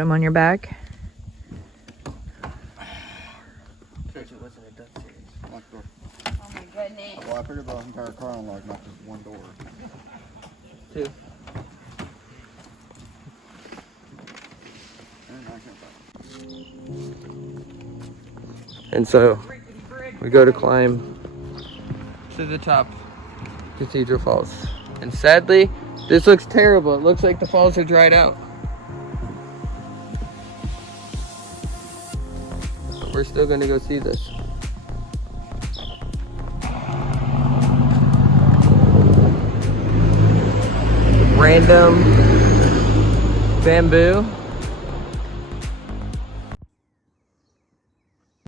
them on your back. Oh my goodness. Well, I figured the entire car unlocked, not just one door. 2. And so we go to climb to the top Cathedral Falls. And sadly, this looks terrible. It looks like the falls are dried out. But we're still gonna go see this. Random bamboo.